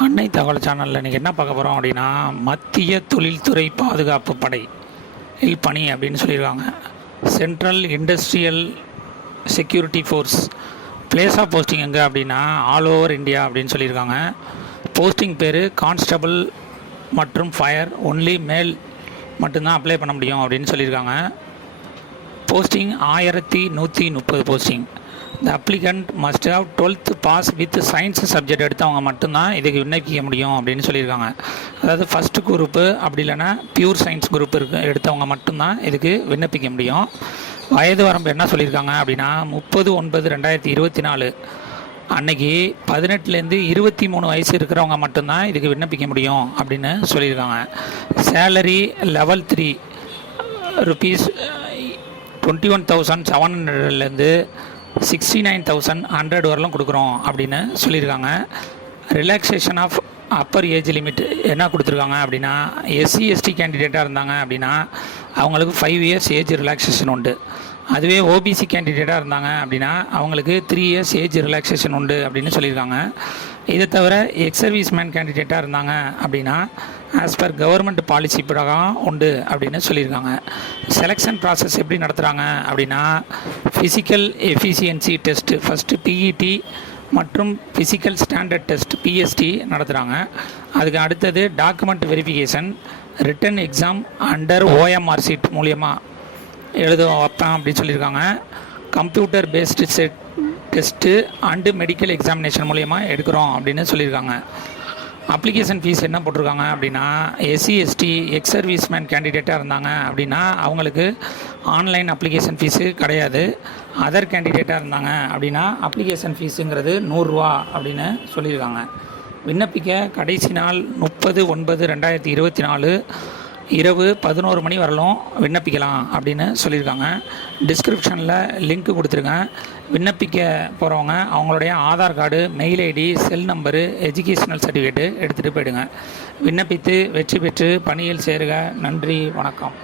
அன்னை தகவல் சேனலில் இன்றைக்கி என்ன பார்க்க போகிறோம் அப்படின்னா மத்திய தொழில்துறை பாதுகாப்பு படை இல் பணி அப்படின்னு சொல்லியிருக்காங்க. Central Industrial Security Force place of posting எங்கே அப்படின்னா ஆல் ஓவர் இந்தியா அப்படின்னு சொல்லியிருக்காங்க. போஸ்டிங் பேர் கான்ஸ்டபிள் மற்றும் ஃபயர் ஒன்லி மேல் மட்டும்தான் அப்ளை பண்ண முடியும் அப்படின்னு சொல்லியிருக்காங்க. போஸ்டிங் ஆயிரத்தி நூற்றி முப்பது posting the applicant must have twelfth pass with science subject எடுத்தவங்க மட்டும்தான் இதுக்கு விண்ணப்பிக்க முடியும் அப்படின்னு சொல்லியிருக்காங்க. அதாவது ஃபஸ்ட்டு குரூப்பு அப்படி இல்லைன்னா பியூர் சயின்ஸ் குரூப் இருக்கு எடுத்தவங்க மட்டும்தான் இதுக்கு விண்ணப்பிக்க முடியும். வயது வரம்பு என்ன சொல்லியிருக்காங்க அப்படின்னா முப்பது ஒன்பது ரெண்டாயிரத்தி இருபத்தி நாலு அன்னைக்கு பதினெட்டுலேருந்து இருபத்தி மூணு வயசு இருக்கிறவங்க மட்டும்தான் இதுக்கு விண்ணப்பிக்க முடியும் அப்படின்னு சொல்லியிருக்காங்க. Salary level three rupees twenty one thousand seven ஹண்ட்ரட்லேருந்து சிக்ஸ்டி நைன் தௌசண்ட் ஹண்ட்ரட் வரலாம் கொடுக்குறோம் அப்படின்னு சொல்லியிருக்காங்க. Relaxation of upper age limit என்ன கொடுத்துருக்காங்க அப்படின்னா எஸ்சி எஸ்டி கேண்டிடேட்டாக இருந்தாங்க அப்படின்னா அவங்களுக்கு ஃபைவ் இயர்ஸ் ஏஜ் ரிலாக்ஸேஷன் உண்டு. அதுவே ஓபிசி கேண்டிடேட்டாக இருந்தாங்க அப்படின்னா அவங்களுக்கு த்ரீ இயர்ஸ் ஏஜ் ரிலாக்ஸேஷன் உண்டு அப்படின்னு சொல்லியிருக்காங்க. இதை தவிர எக்ஸ் சர்வீஸ் மேன் கேண்டிடேட்டாக இருந்தாங்க அப்படின்னா ஆஸ் பர் கவர்மெண்ட் பாலிசி பிரகாரம் உண்டு அப்படின்னு சொல்லியிருக்காங்க. செலெக்ஷன் ப்ராசஸ் எப்படி நடத்துகிறாங்க அப்படின்னா physical efficiency test first PET மற்றும் ஃபிசிக்கல் ஸ்டாண்டர்ட் டெஸ்ட் பிஎஸ்டி நடத்துகிறாங்க அதுக்கு அடுத்தது document verification written exam under OMR sheet மூலியமாக எழுத வைப்பேன் அப்படின்னு சொல்லியிருக்காங்க. Computer based set test and medical examination மூலயமா எடுக்கிறோம் அப்படின்னு சொல்லியிருக்காங்க. அப்ளிகேஷன் ஃபீஸ் என்ன போட்டிருக்காங்க அப்படின்னா எஸ்சி எஸ்டி எக்ஸ் சர்வீஸ்மேன் கேண்டிடேட்டாக இருந்தாங்க அப்படின்னா அவங்களுக்கு ஆன்லைன் அப்ளிகேஷன் ஃபீஸு கிடையாது. அதர் கேண்டிடேட்டாக இருந்தாங்க அப்படின்னா அப்ளிகேஷன் ஃபீஸுங்கிறது நூறுரூவா அப்படின்னு சொல்லியிருக்காங்க. விண்ணப்பிக்க கடைசி நாள் முப்பது ஒன்பது ரெண்டாயிரத்தி இருபத்தி நாலு இரவு பதினோரு மணி வரலும் விண்ணப்பிக்கலாம் அப்படின்னு சொல்லியிருக்காங்க. டிஸ்கிரிப்ஷனில் லிங்க் கொடுத்துருங்க. விண்ணப்பிக்க போகிறவங்க அவங்களுடைய Aadhaar card mail ID cell number educational certificate எடுத்துகிட்டு போயிடுங்க. விண்ணப்பித்து வெற்றி பெற்று பணியில் சேருக. நன்றி வணக்கம்.